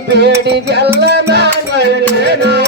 ಬೇಡಿದೆಲ್ಲ ನಾ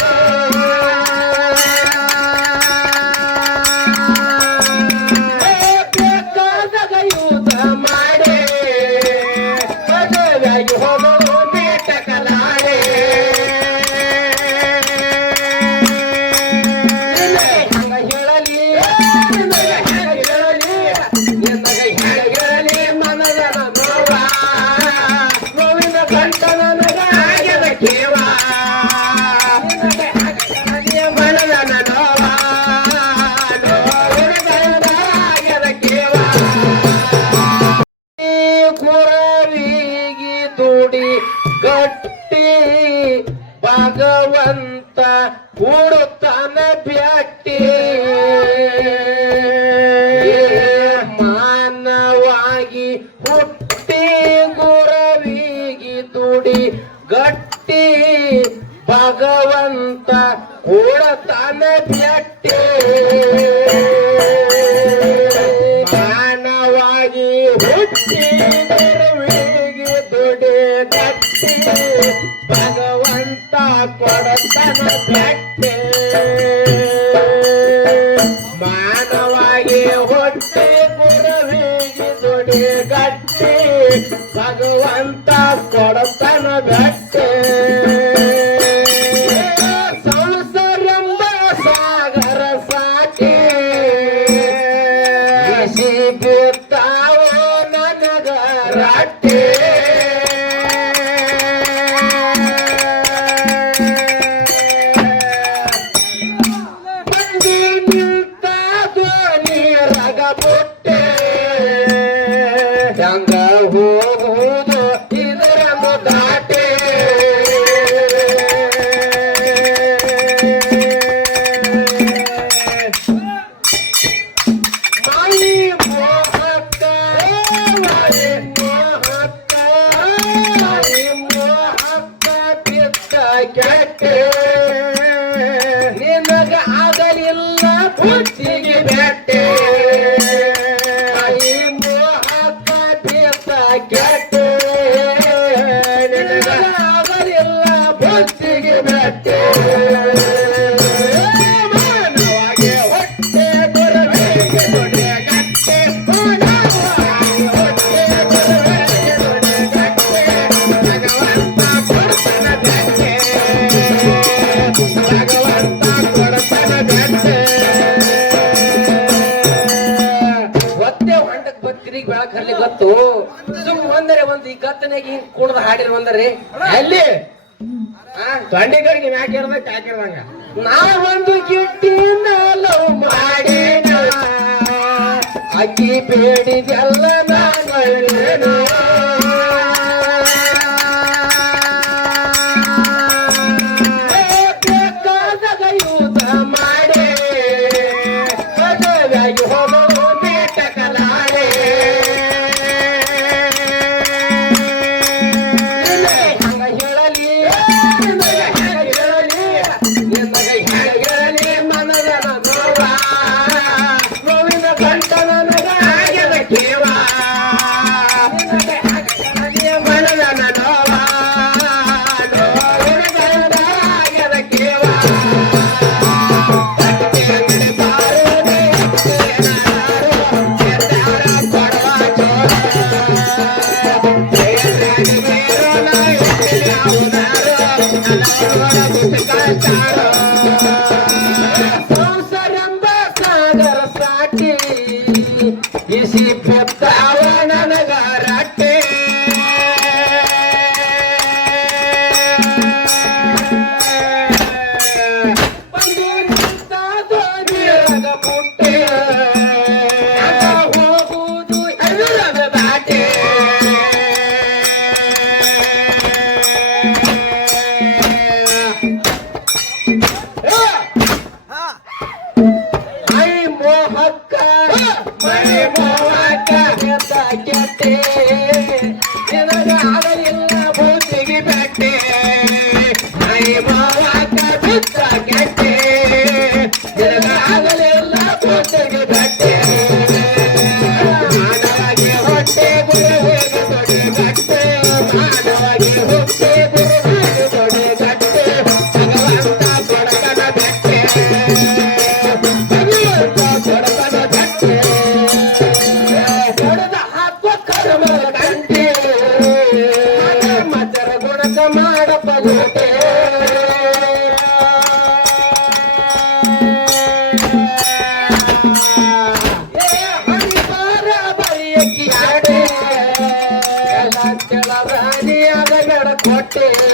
ಭಗವಂತ ಕೊಡತನ ಗಾಡಿ ಬಂದ್ರಿ? ಎಲ್ಲಿ? ತಂಡಿಗಳಿಗೆ ಕಡೆಗೆ ಯಾಕೆ ಇರ್ಬೇಕು ಹಾಕಿರ್ದಂಗ ನಾ ಒಂದು ಕಿಟ್ಟಿನ ಲವ್ ಮಾಡೇನ. ಅಕ್ಕಿ ಬೇಡಿದೆಲ್ಲ ನಾ Yeah.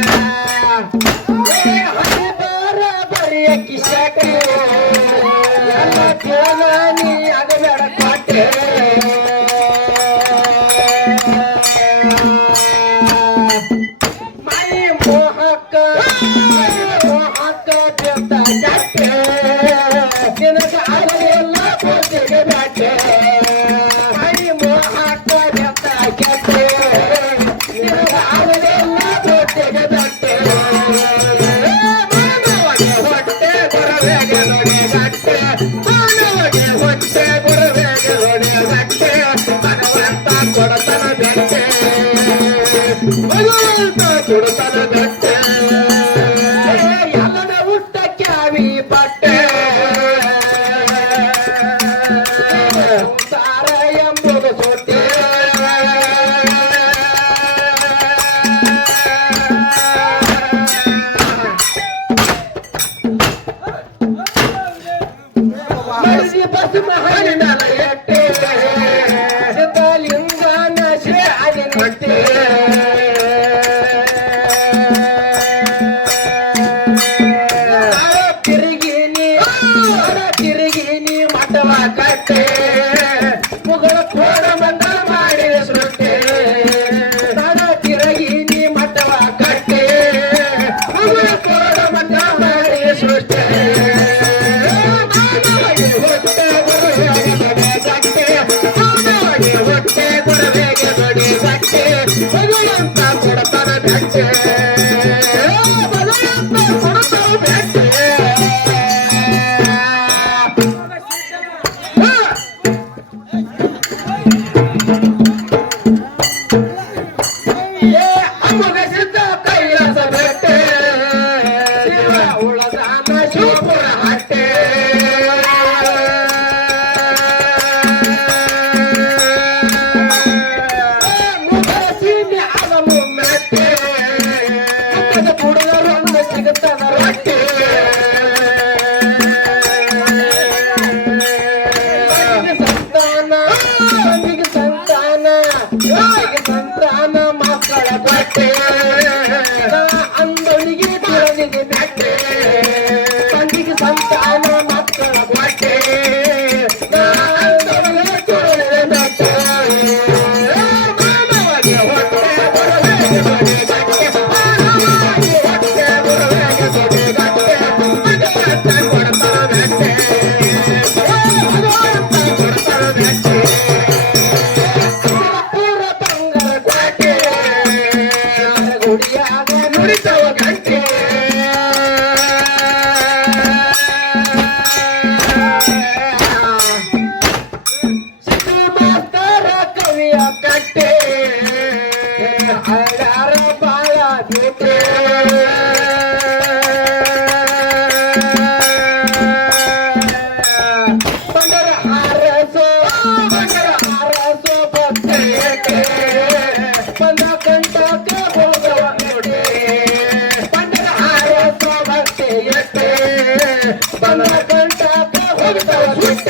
Bye. Yeah, yeah, yeah. ¡Suscríbete por allá! I'm not going to have to hold it down.